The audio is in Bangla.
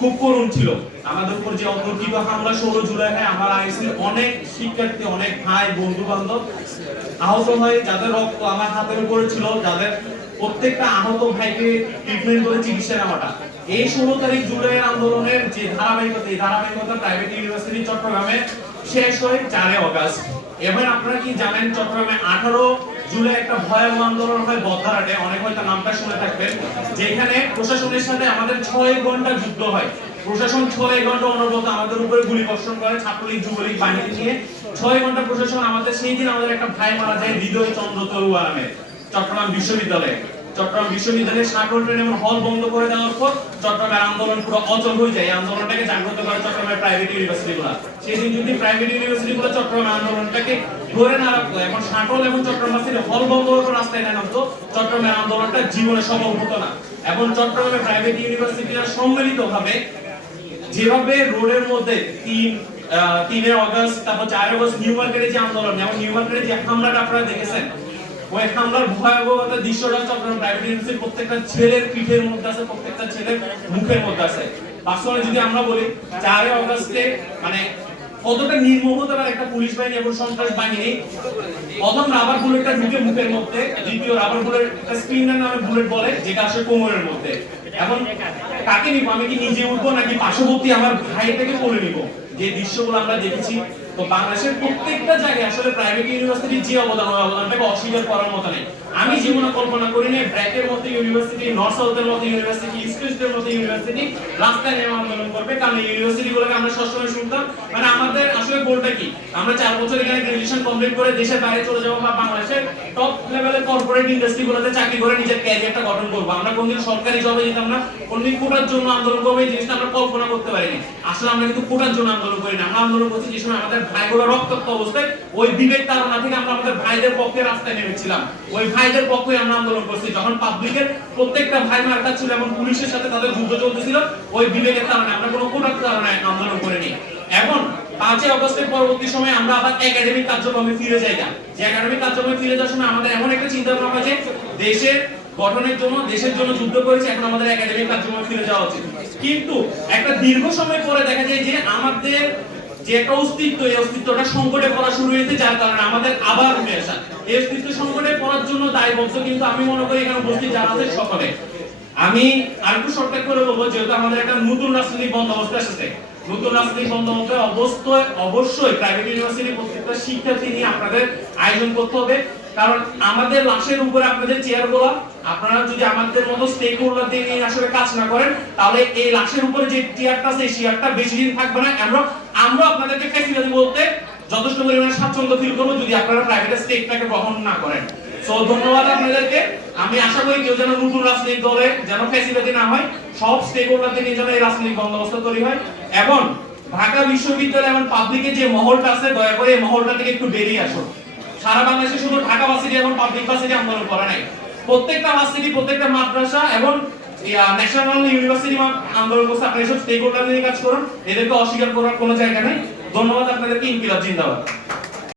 খুব করুণ ছিল। আমাদের উপর যে অতর্কিত হামলা ষোলো জুলাই হয় আমার আইসি অনেক শিক্ষার্থী, অনেক ভাই বন্ধু বান্ধব আহত হয়, যাদের রক্ত আমার হাতের উপরে ছিল, যাদের প্রত্যেকটা আহত ভাইকে ট্রিটমেন্ট করে চিকিৎসা নেওয়াটা। এই ষোলো তারিখ জুলাই আন্দোলনের যে ধারাবাহিকতা, এই ধারাবাহিকতা প্রাইভেট ইউনিভার্সিটি চট্টগ্রামে শেষ হয় চারে অগাস্ট। এবার আপনারা কি জানেন, চট্টগ্রামে আঠারো জুলাই একটা ভয়াবহ আন্দোলন হয় অনেক হয়তো নামটা শুনে থাকবেন যেখানে প্রশাসনের সাথে আমাদের ছয় ঘণ্টা যুদ্ধ হয়। প্রশাসন ছয় ঘণ্টা অনবরত আমাদের উপরে গুলি বর্ষণ করে, ছাত্রলীগ, যুবলীগ বাহিনী নিয়ে। ছয় ঘণ্টা প্রশাসন আমাদের, সেই দিন আমাদের একটা ভাই মারা যায়, হৃদয় চন্দ্র তরুয়া নামে চট্টগ্রাম বিশ্ববিদ্যালয়ে। চট্টগ্রাম বিশ্ববিদ্যালয়ের সাঁকল ট্রেন এবং হল বন্ধ করে দেওয়ার পর চট্টগ্রামের আন্দোলন পুরো অচল হয়ে যায়। আন্দোলনটাকে জাগ্রত করে চট্টগ্রামের প্রাইভেট ইউনিভার্সিটি গুলা সেই যদি প্রাইভেট চট্টগ্রামের আন্দোলনটাকে ধরে না রাখতো, এখন এবং চট্টগ্রাম ভার্সিটি হল বন্ধ করে রাস্তায় না নামতো, চট্টগ্রামের আন্দোলনটা জীবনে সফল হতো না। চট্টগ্রামের প্রাইভেট যেভাবে রোডের মধ্যে তিন তিনে অগস্ট, তারপর চার অগস্ট নিউ মার্কেটে যে আন্দোলন, যেমন নিউ মার্কেটে যে হামলাটা আপনারা দেখেছেন ওই হামলার ভয়াবহতা দৃশ্যটা প্রাইভেট ইউনিভার্সিটির প্রত্যেকটা ছেলের পিঠের মধ্যে আছে, প্রত্যেকটা ছেলের মুখের মধ্যে আছে। বাস্তবে যদি আমরা বলি অগস্টে মানে কতটা একটা পুলিশ বাহিনী এবং সন্ত্রাস বাহিনী, প্রথম রাবার বুলেটটা ঢুকে মুখের মধ্যে, দ্বিতীয় রাবার বুলেট নামে বুলেট বলে, যেটা আসে কোমরের মধ্যে। এখন কাকে নিব? আমি কি নিজে উঠবো নাকি পার্শ্ববর্তী আমার ভাই থেকে করে নিব? যে দৃশ্যগুলো আমরা দেখেছি তো বাংলাদেশের প্রত্যেকটা জায়গায় আসলে প্রাইভেট ইউনিভার্সিটি যে অবদান, ওই অবদানটাকে অস্বীকার করার মতো নেই। আমি জীবনে কল্পনা করি নাই, ব্র্যাকের মতো ইউনিভার্সিটি নর্থ সাউথের মতো ইউনিভার্সিটি ইস্ট ওয়েস্টের মতো ইউনিভার্সিটি রাস্তায় নেমে আন্দোলন করবে। কারণ ইউনিভার্সিটিগুলোকে ইউনিভার্সিটি গুলোকে আমরা সবসময় শুনতাম। মানে আমাদের আসলে গোলটা কি? আমরা চার বছর এখানে গ্রাজুয়েশন কমপ্লিট করে দেশের বাইরে চলে যাব বা বাংলাদেশের টপ লেভেলের কর্পোরেট ইন্ডাস্ট্রি গুলোতে চাকরি করে নিজের ক্যারিয়ারটা গঠন করব। আমরা কোনদিন সরকারি জবে যেতাম না, কোনদিন কোটার জন্য আন্দোলন করব, এই জিনিসটা আমরা কল্পনা করতে পারিনি। আসলে আমরা কিন্তু কোটার জন্য আন্দোলন করি না। আমরা আন্দোলন করছি যে সময় আমাদের ভাইগুলো রক্তাক্ত অবস্থায় ওই বিবেক তারা থেকে আমরা আমাদের ভাইদের পক্ষে রাস্তায় নেমেছিলাম। ওই ভাইদের পক্ষে আমরা আন্দোলন করছি। যখন পাবলিকের প্রত্যেকটা ভাই মার ছিল এবং পুলিশের সাথে তাদের যুদ্ধ চলতেছিল, ওই বিবেকের কারণে আমরা কোনো কোটার কারণে আন্দোলন করিনি। এখন পাঁচই অগস্টের পরবর্তী সময় আমরা আবার একাডেমিক কার্যক্রমে ফিরে যাই না যে একাডেমিক কার্যক্রমে ফিরে যাওয়ার সময় আমাদের এমন একটা চিন্তা ভাবনা যে দেশের গঠনের জন্য, দেশের জন্য যুদ্ধ করেছে, এখন আমাদের একাডেমিক কার্যক্রমে ফিরে যাওয়া উচিত। কিন্তু একটা দীর্ঘ সময় পরে দেখা যায় যে আমাদের যে একটা অস্তিত্ব, এই অস্তিত্বটা সংকটে পড়া শুরু হয়েছে, যার কারণে আমাদের আবার উঠে আসা। এই অস্তিত্ব সংকটে পড়ার জন্য দায়বদ্ধ কিন্তু আমি মনে করি এখানে উপস্থিত যারা আছে সকলে। আমি আরেকটু শর্টকাট করে বলব, যেহেতু আমাদের একটা নতুন রাজনৈতিক বন্দোবস্ত এসেছে। নতুন অবশ্যই অবশ্যই প্রাইভেট ইউনিভার্সিটি প্রত্যেকটা শিক্ষার্থী নিয়ে আপনাদের আয়োজন করতে হবে। কারণ আমাদের লাশের উপরে আপনাদের চেয়ার আপনারা যদি আমাদের মতো স্টেক হোল্ডারদের নিয়ে আসলে কাজ না করেন, তাহলে এই লাশের উপরে যে চেয়ারটা আছে চেয়ারটা বেশি দিন থাকবে না। আমরা আমরা আপনাদেরকে বলতে যথেষ্ট পরিমাণে স্বাচ্ছন্দ্য ফিল করব যদি আপনারা প্রাইভেট স্টেকটাকে গ্রহণ না করেন। সো ধন্যবাদ আপনাদেরকে। আমি আশা করি কেউ যেন নতুন রাজনৈতিক দলে যেন ফ্যাসিলিটি না হয়, সব স্টেক নিয়ে যেন এই রাজনৈতিক বন্দোবস্ত তৈরি হয়। এবং ঢাকা বিশ্ববিদ্যালয় এবং পাবলিকের যে মহলটা আছে, দয়া করে এই মহলটা থেকে একটু বেরিয়ে আসুন। সারা বাংলাদেশে শুধু ঢাকা ভার্সিটি এবং পাবলিক ভার্সিটি আন্দোলন করে নাই। প্রত্যেকটা ভার্সিটি, প্রত্যেকটা মাদ্রাসা এবং ন্যাশনাল ইউনিভার্সিটি আন্দোলন করছে। আপনারা এসব স্টেক হোল্ডার নিয়ে কাজ করুন। এদেরকে অস্বীকার করার কোনো জায়গা নেই। ধন্যবাদ আপনাদেরকে, ইনকিলাব, জিন্দাবাদ।